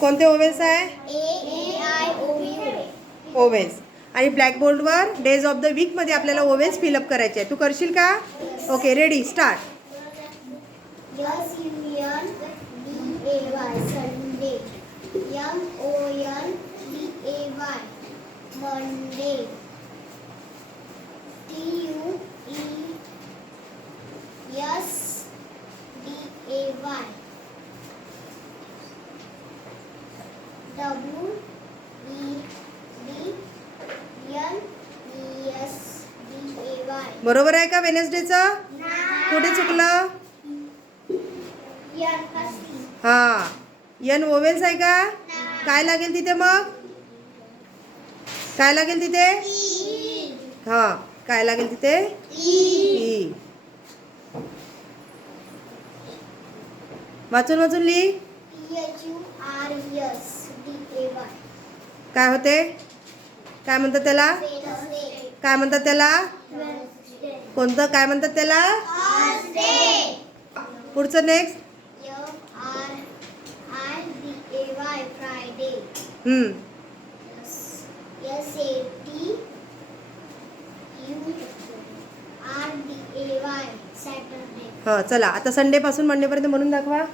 कोणते ओवेल्स आहे? ओवेल्स. आणि ब्लॅकबोर्डवर डेज ऑफ द वीक मध्ये आपल्याला ओवेल्स फिलअप करायचे आहे. तू करशील का? Okay, ready, start. Sunday, MONDAY, Monday, TUESDAY, WEDNESDAY. बरोबर आहे का वेनेसडेचं? कुठे चुकलं? हां, एन ओवेल्स आहे का? काय लागेल तिथे मग? काय लागेल तिथे? हां, काय लागेल तिथे? ई. वाचून वाचून लिही. THURSDAY. काय होते? काय म्हणतात त्याला? काय म्हणतात त्याला? कोणतं काय म्हणतात त्याला? पुढचं next. FRIDAY, Friday. SATURDAY, Saturday. हां, चला आता संडे पासून मंडे पर्यंत म्हणून दाखवा.